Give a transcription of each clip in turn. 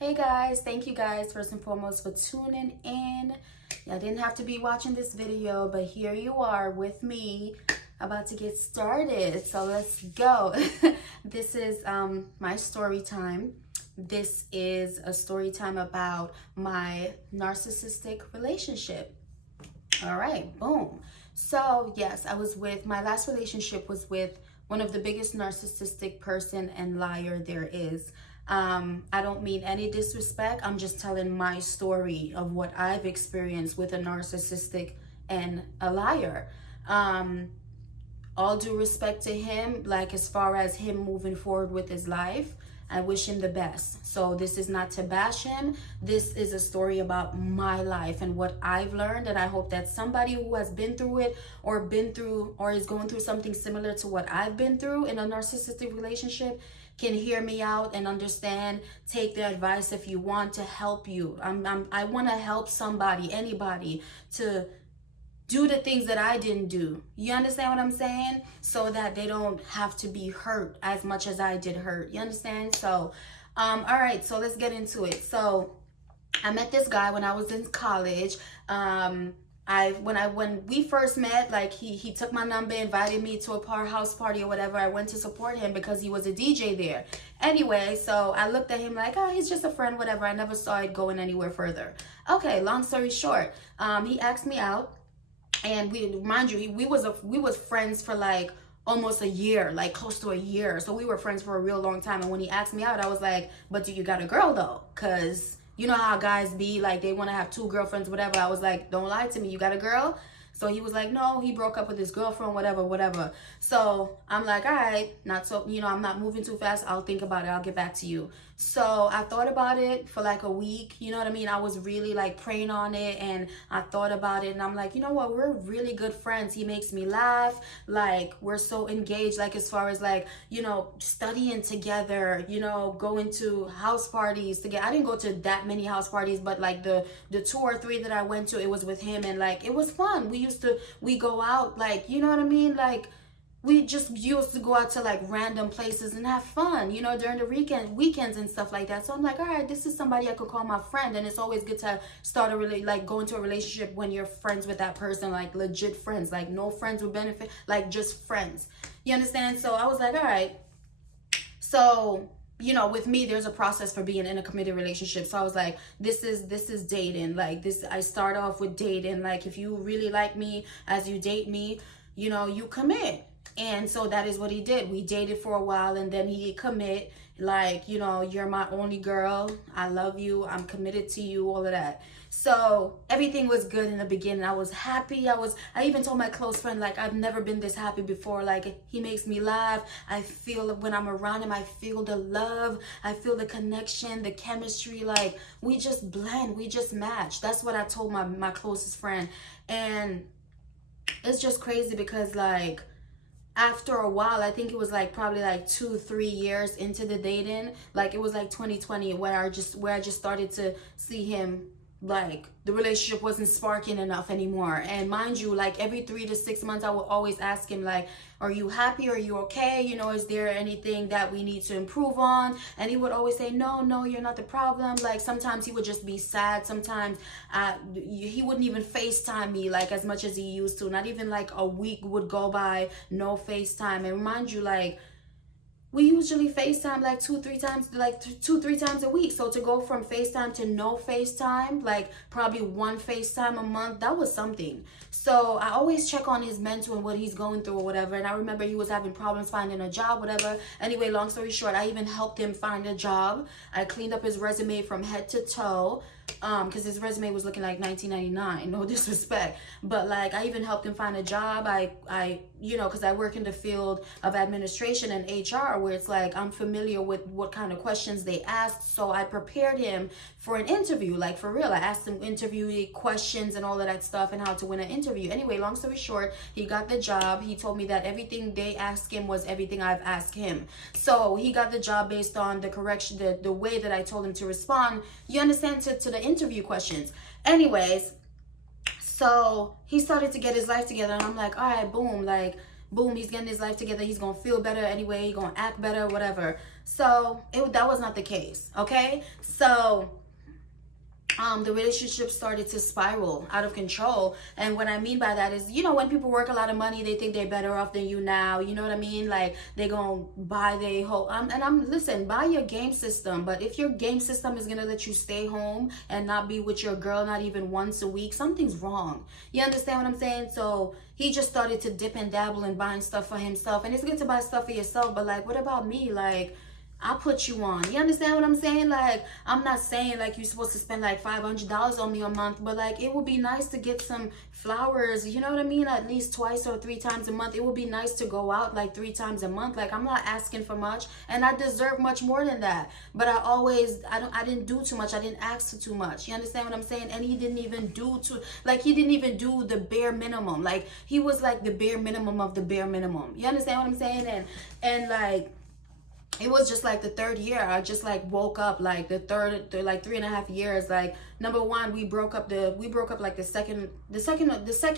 Hey guys, thank you guys first and foremost for tuning in. Y'all didn't have to be watching this video, but here you are with me about to get started. So let's go. This is my story time. This is a story time about my narcissistic relationship. All right, boom. So yes, my last relationship was with one of the biggest narcissistic person and liar there is. I don't mean any disrespect. I'm just telling my story of what I've experienced with a narcissistic and a liar. All due respect to him, like as far as him moving forward with his life, I wish him the best. So this is not to bash him. This is a story about my life and what I've learned. And I hope that somebody who has been through it or is going through something similar to what I've been through in a narcissistic relationship can hear me out and understand. Take the advice if you want to help you. I want to help somebody, anybody, to do the things that I didn't do. You understand what I'm saying? So that they don't have to be hurt as much as I did hurt. You understand? So, all right, so let's get into it. So I met this guy when I was in college. When we first met, like he took my number, invited me to a house party or whatever. I went to support him because he was a DJ there. Anyway, so I looked at him like, oh, he's just a friend, whatever. I never saw it going anywhere further. Okay, long story short, he asked me out. And we was friends for like almost a year, like close to a year. So we were friends for a real long time. And when he asked me out, I was like, but do you got a girl though? Cause you know how guys be like, they want to have two girlfriends, whatever. I was like, don't lie to me. You got a girl? So he was like, no, he broke up with his girlfriend, whatever. So I'm like, all right, I'm not moving too fast. I'll think about it. I'll get back to you. So I thought about it for like a week. You know what I mean? I was really like praying on it and I thought about it and I'm like, you know what? We're really good friends. He makes me laugh. Like we're so engaged, like as far as like, studying together, going to house parties together. I didn't go to that many house parties, but like the 2 or 3 that I went to, it was with him and like, it was fun. We go out, like, you know what I mean? Like, we just used to go out to like random places and have fun, during the weekends and stuff like that. So I'm like, all right, this is somebody I could call my friend. And it's always good to start go into a relationship when you're friends with that person, like legit friends, like no friends with benefit, like just friends. You understand? So I was like, all right. So with me, there's a process for being in a committed relationship. So I was like, this is dating. Like this, I start off with dating. Like if you really like me as you date me, you commit. And so that is what he did. We dated for a while and then he commit, like, you're my only girl. I love you. I'm committed to you, all of that. So everything was good in the beginning. I was happy. I even told my close friend, like, I've never been this happy before. Like, he makes me laugh. I feel when I'm around him, I feel the love. I feel the connection, the chemistry. Like, we just blend. We just match. That's what I told my closest friend. And it's just crazy because, like, after a while, I think it was like probably like 2-3 years into the dating, like it was like 2020 where I just started to see him, like the relationship wasn't sparking enough anymore. And mind you, like every 3 to 6 months I would always ask him, like, are you happy? Are you okay? Is there anything that we need to improve on? And he would always say, no, you're not the problem. Like sometimes he would just be sad. Sometimes he wouldn't even FaceTime me like as much as he used to. Not even like a week would go by, no FaceTime. And mind you, like we usually FaceTime like 2-3 times a week. So to go from FaceTime to no FaceTime, like probably one FaceTime a month, that was something. So I always check on his mental and what he's going through or whatever. And I remember he was having problems finding a job, whatever. Anyway, long story short, I even helped him find a job. I cleaned up his resume from head to toe. Because his resume was looking like 1999, no disrespect, but like I even helped him find a job. I because I work in the field of administration and HR, where it's like I'm familiar with what kind of questions they asked. So I prepared him for an interview, like for real. I asked him interview questions and all of that stuff and how to win an interview. Anyway, long story short, he got the job. He told me that everything they asked him was everything I've asked him. So he got the job based on the correction, the way that I told him to respond. You understand, to the interview questions. Anyways, so he started to get his life together and I'm like, all right, boom, he's getting his life together. He's gonna feel better anyway. He's gonna act better, whatever. So that was not the case. Okay. So the relationship started to spiral out of control. And what I mean by that is, you know, when people work a lot of money, they think they're better off than you now. You know what I mean? Like, they gonna buy their whole listen, buy your game system. But if your game system is gonna let you stay home and not be with your girl not even once a week, something's wrong. You understand what I'm saying? So he just started to dip and dabble in buying stuff for himself. And it's good to buy stuff for yourself, but like, what about me? Like, I put you on. You understand what I'm saying? Like, I'm not saying like you're supposed to spend like $500 on me a month, but like, it would be nice to get some flowers, you know what I mean? At least twice or 3 times a month. It would be nice to go out like 3 times a month. Like, I'm not asking for much, and I deserve much more than that. But I didn't do too much. I didn't ask for too much. You understand what I'm saying? And he didn't even do the bare minimum. Like, he was like the bare minimum of the bare minimum. You understand what I'm saying? And like, it was just like the 3rd year. I just like woke up like the 3.5 years. Like, number one, we broke up like the second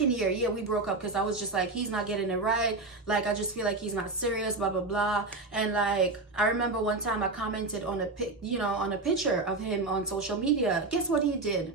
year. Yeah, we broke up because I was just like, he's not getting it right. Like, I just feel like he's not serious, blah, blah, blah. And like, I remember one time I commented on a picture of him on social media. Guess what he did?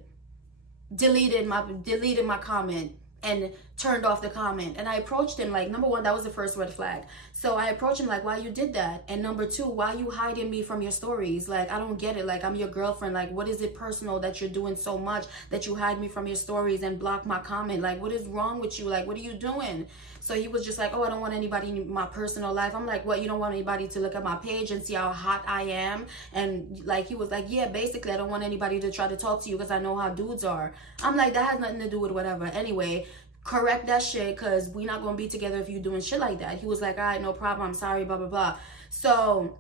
Deleted my comment and turned off the comment. And I approached him, like, number one, that was the first red flag. So I approached him like, why you did that? And number two, why you hiding me from your stories? Like, I don't get it. Like, I'm your girlfriend. Like, what is it personal that you're doing so much that you hide me from your stories and block my comment? Like, what is wrong with you? Like, what are you doing? So he was just like, oh, I don't want anybody in my personal life. I'm like, what, you don't want anybody to look at my page and see how hot I am? And like, he was like, yeah, basically, I don't want anybody to try to talk to you because I know how dudes are. I'm like, that has nothing to do with whatever. Anyway, correct that shit, because we're not gonna be together if you doing shit like that. He was like, all right, no problem, I'm sorry, blah, blah, blah. So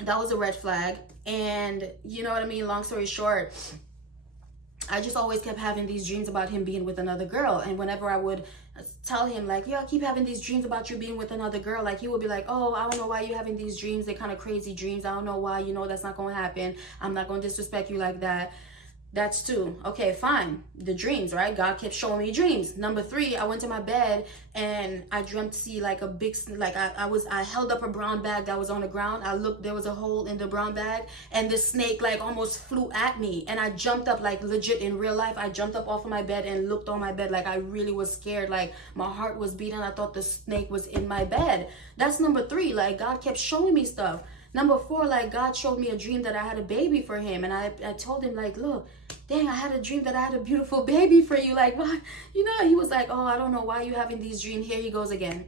that was a red flag. And you know what I mean? Long story short, I just always kept having these dreams about him being with another girl. And whenever I would tell him like, yeah, I keep having these dreams about you being with another girl, like, he would be like, oh, I don't know why you're having these dreams. They're kind of crazy dreams. I don't know why, you know, that's not going to happen. I'm not going to disrespect you like that. That's 2. Okay, fine. The dreams, right? God kept showing me dreams. Number 3, I went to my bed and I dreamt to see like a big, like I held up a brown bag that was on the ground. I looked, there was a hole in the brown bag, and the snake like almost flew at me. And I jumped up, like legit in real life. I jumped up off of my bed and looked on my bed. Like, I really was scared. Like, my heart was beating. I thought the snake was in my bed. That's number 3. Like, God kept showing me stuff. Number 4, like, God showed me a dream that I had a baby for him. And I told him, like, look, dang, I had a dream that I had a beautiful baby for you. Like, what? You know, he was like, oh, I don't know why you having these dreams. Here he goes again.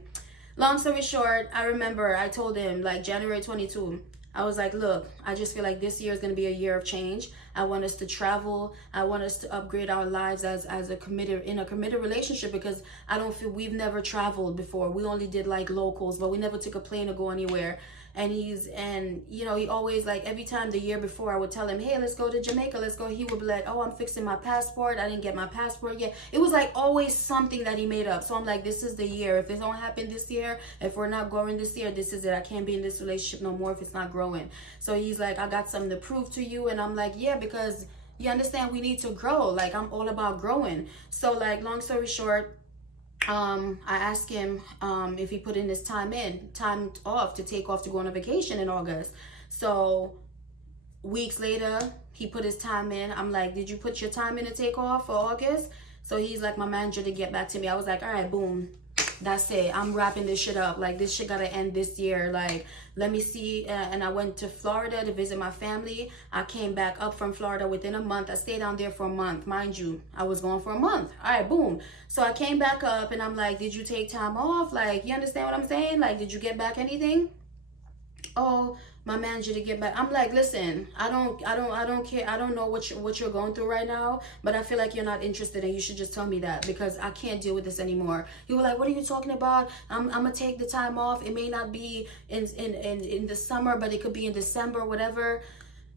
Long story short, I remember I told him, like, January 22, I was like, look, I just feel like this year is going to be a year of change. I want us to travel. I want us to upgrade our lives in a committed relationship, because I don't feel, we've never traveled before. We only did like locals, but we never took a plane to go anywhere. And you know, he always, like, every time the year before I would tell him, hey, let's go to Jamaica, let's go. He would be like, oh, I'm fixing my passport. I didn't get my passport yet. It was like always something that he made up. So I'm like, this is the year. If it don't happen this year, if we're not growing this year, this is it. I can't be in this relationship no more if it's not growing. So he's like, I got something to prove to you. And I'm like, yeah, because you understand, we need to grow. Like, I'm all about growing. So, like, long story short, I asked him if he put in his time off to take off to go on a vacation in August. So weeks later, he put his time in. I'm like, did you put your time in to take off for August? So he's like, my manager to get back to me. I was like, all right, boom. That's it. I'm wrapping this shit up. Like, this shit gotta end this year. Like, let me see. And I went to Florida to visit my family. I came back up from Florida within a month. I stayed down there for a month. Mind you, I was gone for a month. All right, boom. So I came back up and I'm like, did you take time off? Like, you understand what I'm saying? Like, did you get back anything? Oh, my manager to get back. I'm like, listen, I don't care. I don't know what you're going through right now, but I feel like you're not interested, and you should just tell me that, because I can't deal with this anymore. You were like, what are you talking about? I'm gonna take the time off. It may not be in the summer, but it could be in December, whatever.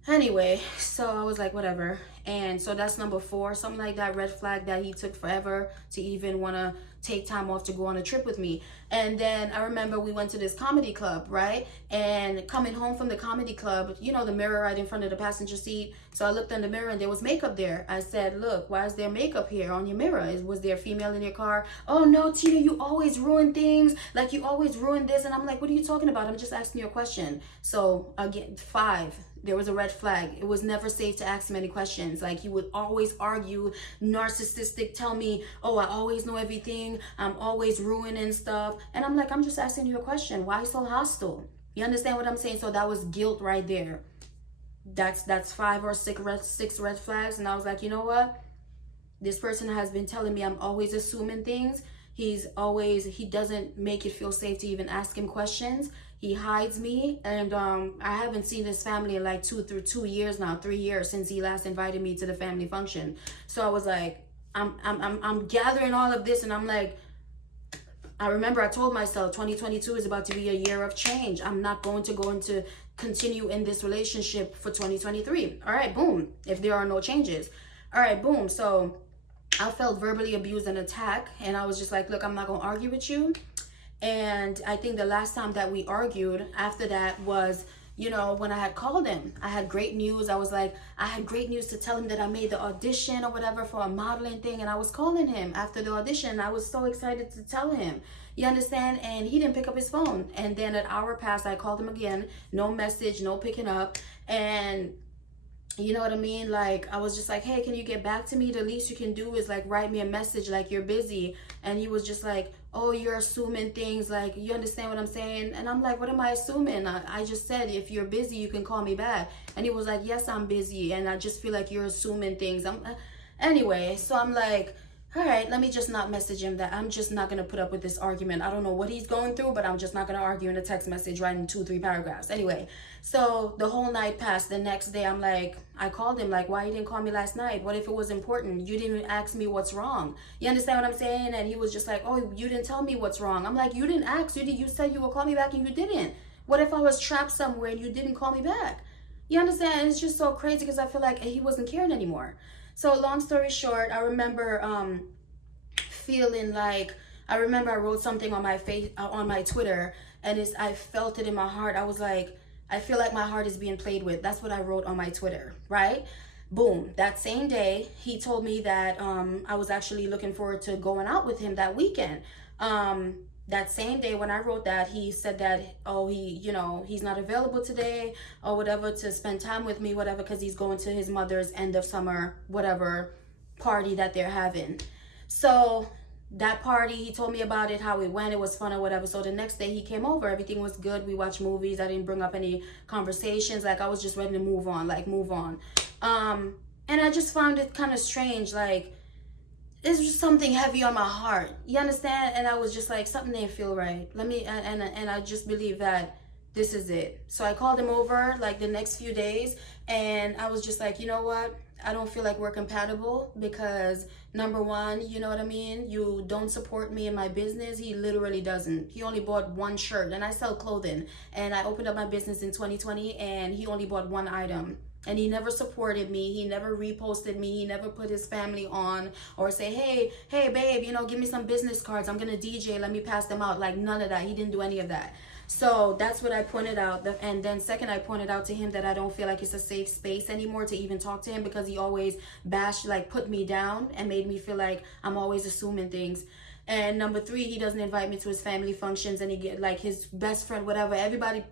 Anyway, so I was like, whatever. And so that's number 4, something like that, red flag, that he took forever to even want to take time off to go on a trip with me. And then I remember we went to this comedy club, right? And coming home from the comedy club, you know, the mirror right in front of the passenger seat. So I looked in the mirror and there was makeup there. I said, look, why is there makeup here on your mirror? Was there a female in your car? Oh no, Tina, you always ruin things. Like, you always ruin this. And I'm like, what are you talking about? I'm just asking you a question. So again, 5, there was a red flag. It was never safe to ask him any questions. Like, he would always argue, narcissistic, tell me, oh, I always know everything, I'm always ruining stuff. And I'm like, I'm just asking you a question. Why so hostile? You understand what I'm saying? So that was guilt right there. That's 5 or 6 red flags. And I was like, you know what? This person has been telling me I'm always assuming things. He doesn't make it feel safe to even ask him questions. He hides me, and I haven't seen this family in like 2 years now, 3 years since he last invited me to the family function. So I was like, I'm gathering all of this, and I'm like, I remember I told myself 2022 is about to be a year of change. I'm not going to continue in this relationship for 2023. All right, boom. If there are no changes, all right, boom. So I felt verbally abused and attacked, and I was just like, look, I'm not gonna argue with you. And I think the last time that we argued after that was, you know, when I had called him. I had great news. I had great news to tell him that I made the audition or whatever for a modeling thing. And I was calling him after the audition. I was so excited to tell him. You understand? And he didn't pick up his phone. And then an hour passed. I called him again. No message, no picking up. And you know what I mean? Like, I was just like, hey, can you get back to me? The least you can do is like write me a message like you're busy. And he was just like, oh, you're assuming things. Like, you understand what I'm saying? And I'm like, what am I assuming? I just said, if you're busy, you can call me back. And he was like, yes, I'm busy. And I just feel like you're assuming things. Anyway, so I'm like, all right, let me just not message him that. I'm just not going to put up with this argument. I don't know what he's going through, but I'm just not going to argue in a text message writing 2-3 paragraphs. Anyway, so the whole night passed. The next day, I'm like, I called him, like, why you didn't call me last night? What if it was important? You didn't ask me what's wrong. You understand what I'm saying? And he was just like, oh, you didn't tell me what's wrong. I'm like, you didn't ask. You said you would call me back and you didn't. What if I was trapped somewhere and you didn't call me back? You understand? It's just so crazy because I feel like he wasn't caring anymore. So long story short, I remember feeling like, I wrote something on my Twitter, and I felt it in my heart. I was like, I feel like my heart is being played with. That's what I wrote on my Twitter, right? Boom. That same day, he told me that I was actually looking forward to going out with him that weekend. That same day when I wrote that, he said that, oh, he's not available today or whatever to spend time with me, whatever, because he's going to his mother's end of summer, whatever, party that they're having. So that party, he told me about it, how it went, it was fun or whatever. So the next day he came over, everything was good. We watched movies. I didn't bring up any conversations. Like, I was just ready to move on. And I just found it kind of strange. Like, it's just something heavy on my heart. You understand? And I was just like, something didn't feel right. And I just believe that this is it. So I called him over like the next few days, and I was just like, you know what? I don't feel like we're compatible because, number one, you know what I mean? You don't support me in my business. He literally doesn't. He only bought one shirt, and I sell clothing. And I opened up my business in 2020, and he only bought one item. And he never supported me. He never reposted me. He never put his family on or say, hey, babe, give me some business cards. I'm going to DJ. Let me pass them out. Like, none of that. He didn't do any of that. So that's what I pointed out. And then second, I pointed out to him that I don't feel like it's a safe space anymore to even talk to him because he always put me down and made me feel like I'm always assuming things. And number 3, he doesn't invite me to his family functions, and he get like his best friend, whatever.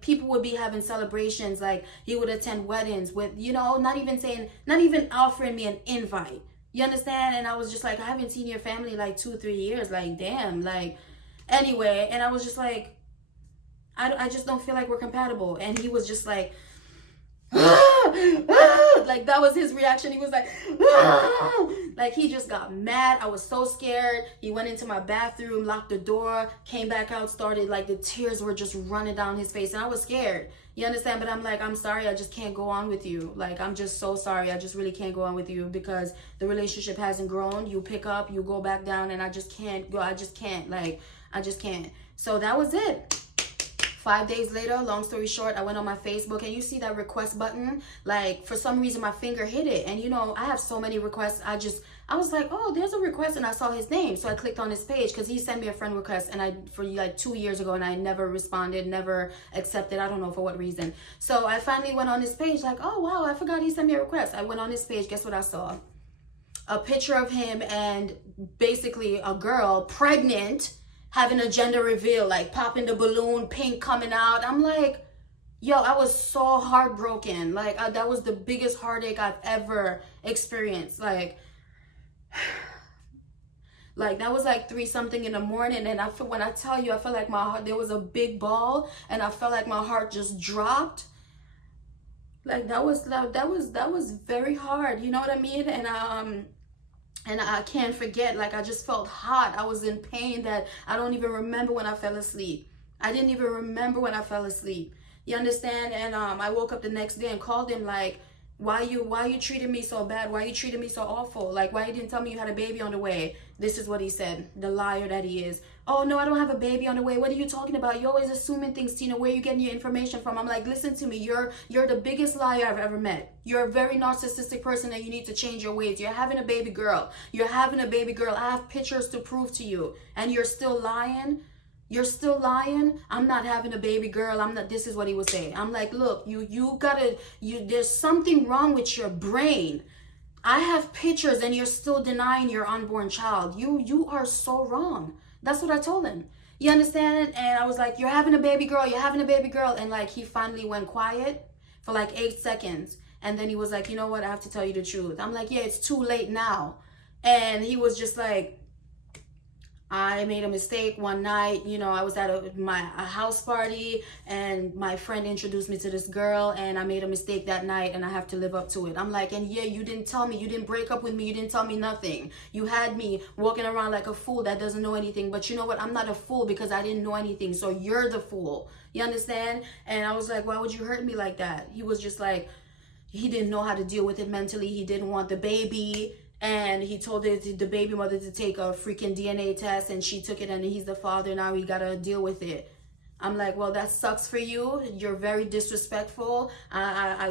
People would be having celebrations. Like, he would attend weddings with, not even offering me an invite. You understand? And I was just like, I haven't seen your family like 2-3 years. Like, damn. Like, anyway. And I was just like, I just don't feel like we're compatible. And he was just like, like, that was his reaction. He was like, like, he just got mad. I was so scared. He went into my bathroom, locked the door, came back out, started, like, the tears were just running down his face, and I was scared. You understand? But I'm like, I'm sorry, I just can't go on with you. Like, I'm just so sorry. I just really can't go on with you because the relationship hasn't grown. You pick up, you go back down, and I just can't go. I just can't. So that was it. 5 days later, long story short, I went on my Facebook, and you see that request button, like for some reason my finger hit it, and you know, I have so many requests. I was like, oh, there's a request, and I saw his name, so I clicked on his page because he sent me a friend request, and I for like 2 years ago, and I never responded, never accepted. I don't know for what reason. So I finally went on his page, like, oh wow, I forgot he sent me a request. I went on his page. Guess what I saw? A picture of him and basically a girl pregnant having a gender reveal, like popping the balloon, pink coming out. I'm like, yo, I was so heartbroken. Like that was the biggest heartache I've ever experienced. Like that was like 3 something in the morning, and when I tell you, I felt like my heart, there was a big ball, and I felt like my heart just dropped. Like that was very hard, you know what I mean? And I can't forget, like I just felt hot. I was in pain that I don't even remember when I fell asleep. I didn't even remember when I fell asleep. You understand? And I woke up the next day and called him, like, why you treating me so bad? Why you treating me so awful? Like, why you didn't tell me you had a baby on the way? This is what he said, the liar that he is. Oh no, I don't have a baby on the way. What are you talking about? You're always assuming things, Tina. Where are you getting your information from? I'm like, listen to me. You're the biggest liar I've ever met. You're a very narcissistic person, and you need to change your ways. You're having a baby girl. You're having a baby girl. I have pictures to prove to you, and you're still lying. You're still lying. I'm not having a baby girl. I'm not. This is what he was saying. I'm like, look, there's something wrong with your brain. I have pictures, and you're still denying your unborn child. You are so wrong. That's what I told him. You understand? And I was like, you're having a baby girl. You're having a baby girl. And like, he finally went quiet for like 8 seconds. And then he was like, you know what? I have to tell you the truth. I'm like, yeah, it's too late now. And he was just like, I made a mistake one night. You know, I was at a house party, and my friend introduced me to this girl, and I made a mistake that night, and I have to live up to it. I'm like, and yeah, you didn't tell me. You didn't break up with me. You didn't tell me nothing. You had me walking around like a fool that doesn't know anything. But you know what? I'm not a fool because I didn't know anything. So you're the fool. You understand? And I was like, why would you hurt me like that? He was just like, he didn't know how to deal with it mentally. He didn't want the baby. And he told the baby mother to take a freaking DNA test, and she took it, and he's the father. Now he got to deal with it. I'm like, well, that sucks for you. You're very disrespectful.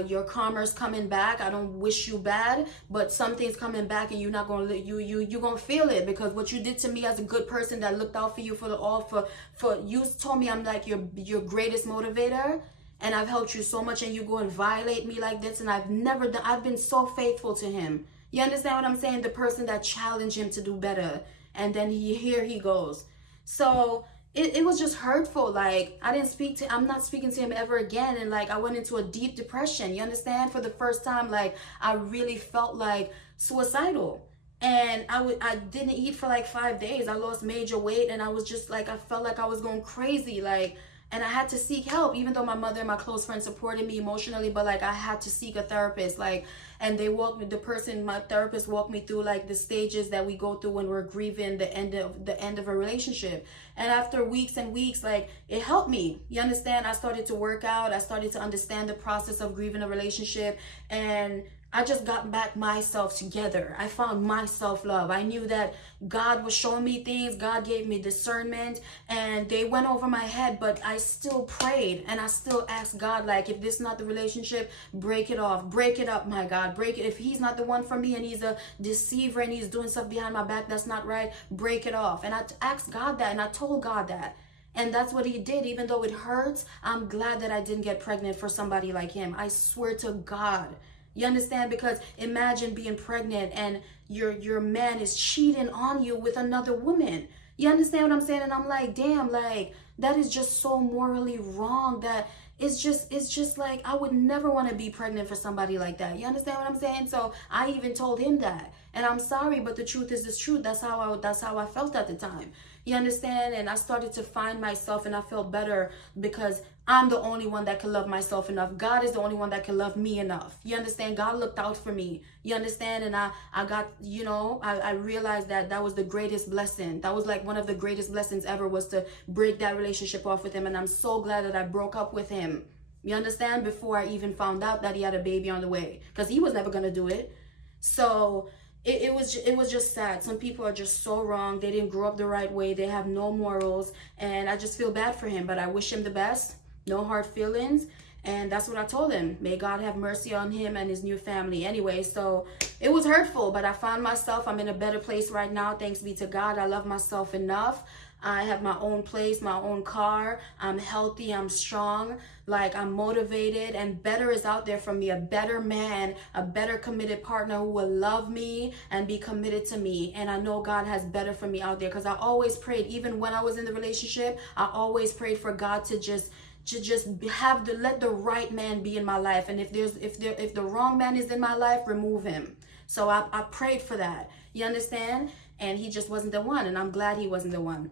Your karma's coming back. I don't wish you bad, but something's coming back, and you're not going to, you're going to feel it, because what you did to me as a good person that looked out for you for you told me I'm like your greatest motivator, and I've helped you so much, and you go and violate me like this, and I've been so faithful to him. You understand what I'm saying? The person that challenged him to do better. And then here he goes. So it was just hurtful. Like, I'm not speaking to him ever again. And like, I went into a deep depression. You understand? For the first time, like, I really felt like suicidal. And I didn't eat for like 5 days. I lost major weight, and I was just like, I felt like I was going crazy. Like, and I had to seek help, even though my mother and my close friends supported me emotionally, but like, I had to seek a therapist. Like, and my therapist walked me through like the stages that we go through when we're grieving the end of a relationship. And after weeks and weeks, like, it helped me. You understand? I started to work out. I started to understand the process of grieving a relationship, and I just got back myself together. I found my self-love. I knew that God was showing me things. God gave me discernment, and they went over my head, but I still prayed, and I still asked God, like, if this is not the relationship, break it off. Break it up, my God. Break it. If he's not the one for me, and he's a deceiver, and he's doing stuff behind my back that's not right, break it off. And I asked God that, and I told God that. And that's what he did. Even though it hurts, I'm glad that I didn't get pregnant for somebody like him. I swear to God. You understand? Because imagine being pregnant and your man is cheating on you with another woman. You understand what I'm saying? And I'm like, damn, like, that is just so morally wrong that it's just like, I would never want to be pregnant for somebody like that. You understand what I'm saying? So I even told him that. And I'm sorry, but the truth is the truth. That's how I felt at the time. You understand? And I started to find myself, and I felt better because I'm the only one that can love myself enough. God is the only one that can love me enough. You understand? God looked out for me. You understand? And I got, I realized that was the greatest blessing. That was like one of the greatest blessings ever, was to break that relationship off with him. And I'm so glad that I broke up with him. You understand? Before I even found out that he had a baby on the way, because he was never going to do it. So it was just sad. Some people are just so wrong. They didn't grow up the right way. They have no morals. And I just feel bad for him, but I wish him the best. No hard feelings. And that's what I told him. May God have mercy on him and his new family. Anyway, so it was hurtful, but I found myself. I'm in a better place right now. Thanks be to God. I love myself enough. I have my own place, my own car. I'm healthy. I'm strong. Like, I'm motivated, and better is out there for me. A better man, a better committed partner who will love me and be committed to me. And I know God has better for me out there, because I always prayed, even when I was in the relationship, I always prayed for God to just have let the right man be in my life. And if the wrong man is in my life, remove him. So I prayed for that. You understand? And he just wasn't the one, and I'm glad he wasn't the one.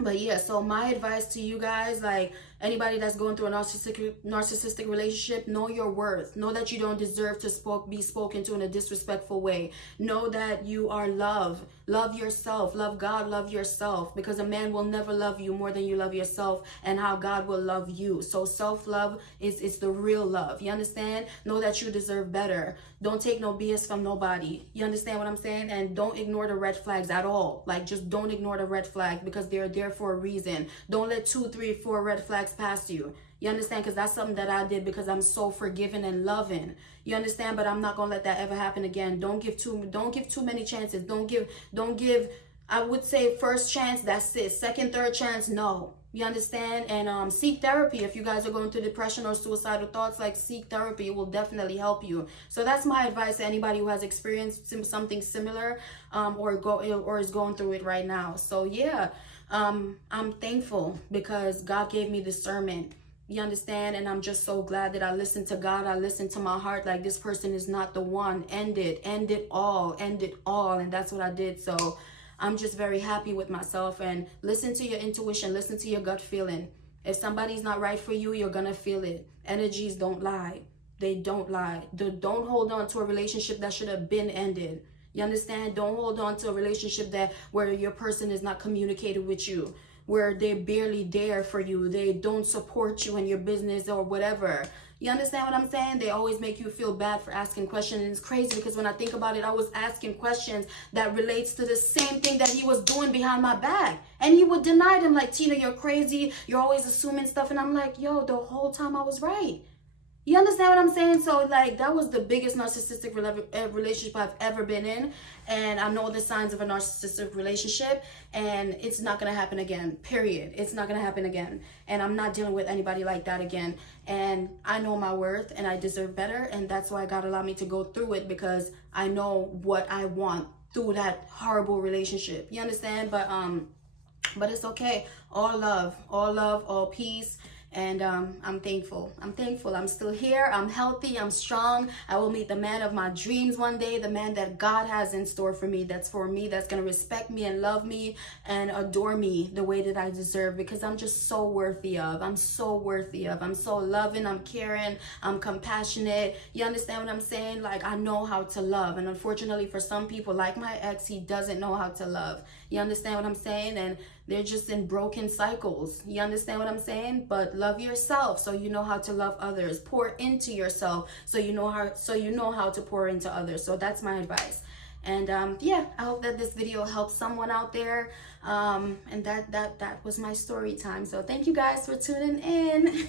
But yeah, so my advice to you guys, like anybody that's going through a narcissistic relationship, know your worth. Know that you don't deserve to be spoken to in a disrespectful way. Know that you are loved. Love yourself. Love God. Love yourself. Because a man will never love you more than you love yourself, and how God will love you. So self-love is the real love. You understand? Know that you deserve better. Don't take no BS from nobody. You understand what I'm saying? And don't ignore the red flags at all. Like, just don't ignore the red flags, because they're there for a reason. Don't let 2, 3, 4 red flags past you. You understand? Because that's something that I did, because I'm so forgiving and loving. You understand? But I'm not gonna let that ever happen again. Don't give too many chances. Don't give. I would say first chance, that's it. Second, third chance, no. You understand? And seek therapy. If you guys are going through depression or suicidal thoughts, like, seek therapy. It will definitely help you. So that's my advice to anybody who has experienced something similar, or is going through it right now. So yeah, I'm thankful because God gave me discernment. You understand? And I'm just so glad that I listened to God. I listened to my heart. Like, this person is not the one. End it all. And that's what I did. So I'm just very happy with myself. And listen to your intuition. Listen to your gut feeling. If somebody's not right for you, you're gonna feel it. Energies don't lie. They don't lie. Don't hold on to a relationship that should have been ended. You understand? Don't hold on to a relationship where your person is not communicating with you, where they're barely there for you. They don't support you in your business or whatever. You understand what I'm saying? They always make you feel bad for asking questions. And it's crazy, because when I think about it, I was asking questions that relates to the same thing that he was doing behind my back. And he would deny them, like, Tina, you're crazy. You're always assuming stuff. And I'm like, yo, the whole time I was right. You understand what I'm saying? So, like, that was the biggest narcissistic relationship I've ever been in. And I know the signs of a narcissistic relationship. And it's not going to happen again. Period. It's not going to happen again. And I'm not dealing with anybody like that again. And I know my worth, and I deserve better. And that's why God allowed me to go through it, because I know what I want through that horrible relationship. You understand? But it's okay. All love, all peace. And I'm thankful. I'm still here. I'm healthy. I'm strong. I will meet the man of my dreams one day, the man that God has in store for me, that's for me, that's going to respect me and love me and adore me the way that I deserve, because I'm just so worthy of. I'm so worthy of. I'm so loving. I'm caring. I'm compassionate. You understand what I'm saying? Like, I know how to love. And unfortunately for some people, like my ex, he doesn't know how to love. You understand what I'm saying? And they're just in broken cycles. You understand what I'm saying? But love yourself so you know how to love others. Pour into yourself so you know how to pour into others. So that's my advice. And yeah, I hope that this video helps someone out there. And that was my story time. So thank you guys for tuning in.